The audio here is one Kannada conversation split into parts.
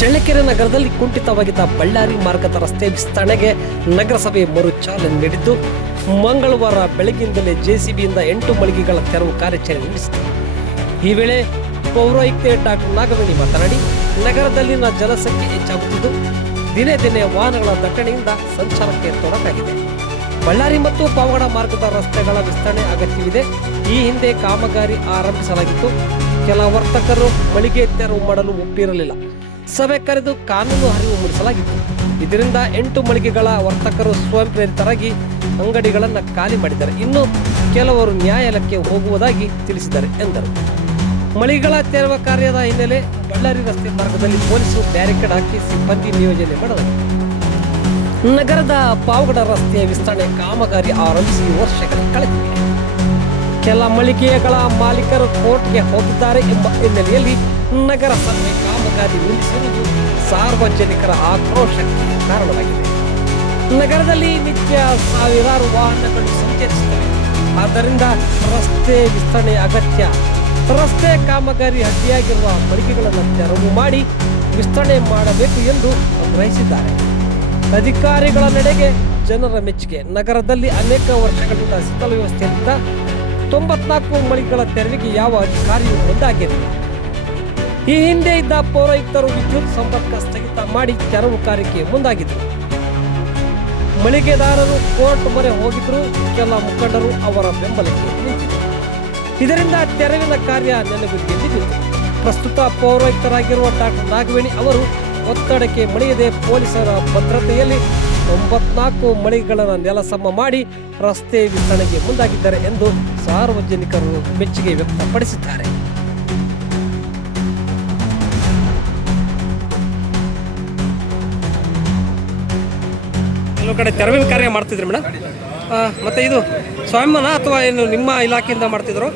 ಚಳ್ಳಕೆರೆ ನಗರದಲ್ಲಿ ಕುಂಠಿತವಾಗಿದ್ದ ಬಳ್ಳಾರಿ ಮಾರ್ಗದ ರಸ್ತೆ ವಿಸ್ತರಣೆಗೆ ನಗರಸಭೆ ಮರು ಚಾಲನೆ ನೀಡಿದ್ದು, ಮಂಗಳವಾರ ಬೆಳಗ್ಗಿಂದಲೇ ಜೆಸಿಬಿಯಿಂದ 8 ಮಳಿಗೆಗಳ ತೆರವು ಕಾರ್ಯಾಚರಣೆ ನಡೆಸಿತು. ಈ ವೇಳೆ ಪೌರಾಯುಕ್ತೆ ಡಾಕ್ಟರ್ ನಾಗವೇಣಿ ಮಾತನಾಡಿ, ನಗರದಲ್ಲಿನ ಜನಸಂಖ್ಯೆ ಹೆಚ್ಚಾಗುತ್ತಿದ್ದು, ದಿನೇ ದಿನೇ ವಾಹನಗಳ ದಟ್ಟಣೆಯಿಂದ ಸಂಚಾರಕ್ಕೆ ತೊಡಕಾಗಿದೆ. ಬಳ್ಳಾರಿ ಮತ್ತು ಪಾವಗಡ ಮಾರ್ಗದ ರಸ್ತೆಗಳ ವಿಸ್ತರಣೆ ಅಗತ್ಯವಿದೆ. ಈ ಹಿಂದೆ ಕಾಮಗಾರಿ ಆರಂಭಿಸಲಾಗಿತ್ತು. ಕೆಲ ವರ್ತಕರು ಮಳಿಗೆ ತೆರವು ಮಾಡಲು ಒಪ್ಪಿರಲಿಲ್ಲ. ಸಭೆ ಕರೆದು ಕಾನೂನು ಅರಿವು ಮೂಡಿಸಲಾಗಿತ್ತು. ಇದರಿಂದ 8 ಮಳಿಗೆಗಳ ವರ್ತಕರು ಸ್ವಯಂ ಪ್ರೇರಿತರಾಗಿ ಅಂಗಡಿಗಳನ್ನು ಖಾಲಿ ಮಾಡಿದ್ದಾರೆ. ಇನ್ನು ಕೆಲವರು ನ್ಯಾಯಾಲಯಕ್ಕೆ ಹೋಗುವುದಾಗಿ ತಿಳಿಸಿದ್ದಾರೆ ಎಂದರು. ಮಳಿಗೆಗಳ ತೆರವು ಕಾರ್ಯದ ಹಿನ್ನೆಲೆ ಬಳ್ಳಾರಿ ರಸ್ತೆ ಮಾರ್ಗದಲ್ಲಿ ಪೊಲೀಸರು ಬ್ಯಾರಿಕೇಡ್ ಹಾಕಿ ಸಿಬ್ಬಂದಿ ನಿಯೋಜನೆ ಮಾಡಲಾಗಿದೆ. ನಗರದ ಪಾವಗಡ ರಸ್ತೆಯ ವಿಸ್ತರಣೆ ಕಾಮಗಾರಿ ಆರಂಭಿಸಿ ವರ್ಷಗಳು ಕಳೆದಿವೆ. ಕೆಲ ಮಳಿಗೆಗಳ ಮಾಲೀಕರು ಕೋರ್ಟ್ಗೆ ಹೋಗಿದ್ದಾರೆ ಎಂಬ ಹಿನ್ನೆಲೆಯಲ್ಲಿ ನಗರಸಭೆ ಕಾಮಗಾರಿ ನಿಲ್ಲಿಸಿರುವುದು ಸಾರ್ವಜನಿಕರ ಆಕ್ರೋಶಕ್ಕೆ ಕಾರಣವಾಗಿದೆ. ನಗರದಲ್ಲಿ ನಿತ್ಯ ಸಾವಿರಾರು ವಾಹನಗಳು ಸಂಚರಿಸುತ್ತವೆ. ಆದ್ದರಿಂದ ರಸ್ತೆ ವಿಸ್ತರಣೆ ಅಗತ್ಯ. ರಸ್ತೆ ಕಾಮಗಾರಿ ಅಡ್ಡಿಯಾಗಿರುವ ಮಳಿಗೆಗಳನ್ನು ತೆರವು ಮಾಡಿ ವಿಸ್ತರಣೆ ಮಾಡಬೇಕು ಎಂದು ಆಗ್ರಹಿಸಿದ್ದಾರೆ. ಅಧಿಕಾರಿಗಳ ನಡೆಗೆ ಜನರ ಮೆಚ್ಚುಗೆ. ನಗರದಲ್ಲಿ ಅನೇಕ ವರ್ಷಗಳಿಂದ ಶಿಥಿಲ ವ್ಯವಸ್ಥೆಯಿಂದ 94 ಮಳಿಗೆಗಳ ತೆರವಿಗೆ ಯಾವ ಅಧಿಕಾರಿಯೂ ಮುಂದಾಗಿರಲಿಲ್ಲ. ಈ ಹಿಂದೆ ಇದ್ದ ಪೌರಾಯುಕ್ತರು ವಿದ್ಯುತ್ ಸಂಪರ್ಕ ಸ್ಥಗಿತ ಮಾಡಿ ತೆರವು ಕಾರ್ಯಕ್ಕೆ ಮುಂದಾಗಿದ್ದರು. ಮಳಿಗೆದಾರರು ಕೋರ್ಟ್ ಮೊರೆ ಹೋಗಿದ್ರು. ಕೆಲ ಮುಖಂಡರು ಅವರ ಬೆಂಬಲಕ್ಕೆ ನಿಂತಿದ್ದರು. ಇದರಿಂದ ತೆರವಿನ ಕಾರ್ಯ ನೆನೆಗುದಿಗೆ ಬಿದ್ದಿತು. ಪ್ರಸ್ತುತ ಪೌರಾಯುಕ್ತರಾಗಿರುವ ಡಾಕ್ಟರ್ ನಾಗವೇಣಿ ಅವರು ಒತ್ತಡಕ್ಕೆ ಮಣಿಯದೆ ಪೊಲೀಸರ ಭದ್ರತೆಯಲ್ಲಿ 94 ಮಳಿಗೆಗಳನ್ನು ನೆಲಸಮ ಮಾಡಿ ರಸ್ತೆ ವಿಸ್ತರಣೆಗೆ ಮುಂದಾಗಿದ್ದಾರೆ ಎಂದು ಸಾರ್ವಜನಿಕರು ಮೆಚ್ಚುಗೆ ವ್ಯಕ್ತಪಡಿಸಿದ್ದಾರೆ. ಕೆಲವು ಕಡೆ ತೆರವಿನ ಕಾರ್ಯ ಮಾಡ್ತಿದ್ರಿ ಮೇಡಮ್. ಮತ್ತೆ ಇದು ಸ್ವಯಂನ ಅಥವಾ ಏನು ನಿಮ್ಮ ಇಲಾಖೆಯಿಂದ ಮಾಡ್ತಿದ್ರು?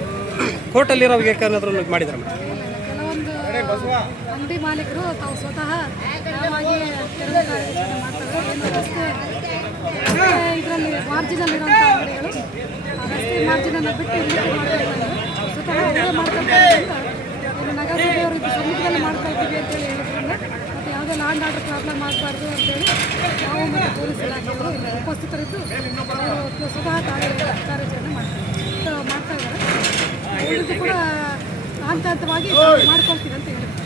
ಕೋರ್ಟಲ್ಲಿರೋ ಏನಾದರೂ ಮಾಡಿದ್ರೆ ಮೇಡಮ್? ಕೆಲವೊಂದು ಅಂಗಡಿ ಮಾಲೀಕರು ತಾವು ಸ್ವತಃ ತಾವಾಗಿ ತೆರವು ಕಾರ್ಯಾಚರಣೆ ಮಾಡ್ತಾರೆ. ರಸ್ತೆ ಇದರಲ್ಲಿ ಮಾರ್ಜಿನಲ್ಲಿ ಇರುವಂಥ ಅಂಗಡಿಗಳು ರಸ್ತೆ ಮಾರ್ಜಿನನ್ನು ಬಿಟ್ಟು ಇಲ್ಲಿಗೆ ಮಾಡ್ತಾ ಇದ್ದಾರೆ. ಸ್ವತಃ ಅವರೇ ಮಾಡ್ಕೊಳ್ತಾರಿಂದ ನಗರಸಭೆಯವರು ಸಮ್ಮುಖದಲ್ಲಿ ಮಾಡ್ತಾ ಇದ್ದೀವಿ ಅಂತೇಳಿ ಹೇಳಿದ್ರಿಂದ ಮತ್ತು ಯಾವುದೇ ಲ್ಯಾಂಡ್ ಆರ್ಡರ್ ಪ್ರಾಬ್ಲಮ್ ಆಗಬಾರ್ದು ಅಂತೇಳಿ ನಾವು ಮತ್ತು ಪೊಲೀಸ್ ಇಲಾಖೆಯವರು ಉಪಸ್ಥಿತರಿದ್ದು ಅವರು ಸ್ವತಃ ತಾವೇ ಕಾರ್ಯಾಚರಣೆ ಮಾಡ್ತಾ ಇದ್ದಾರೆ. ಉಳಿದು ಕೂಡ ಹಂತ ಹಂತವಾಗಿ ಮಾಡ್ಕೊಳ್ತೀವಿ ಅಂತ ಹೇಳಿದ್ರು.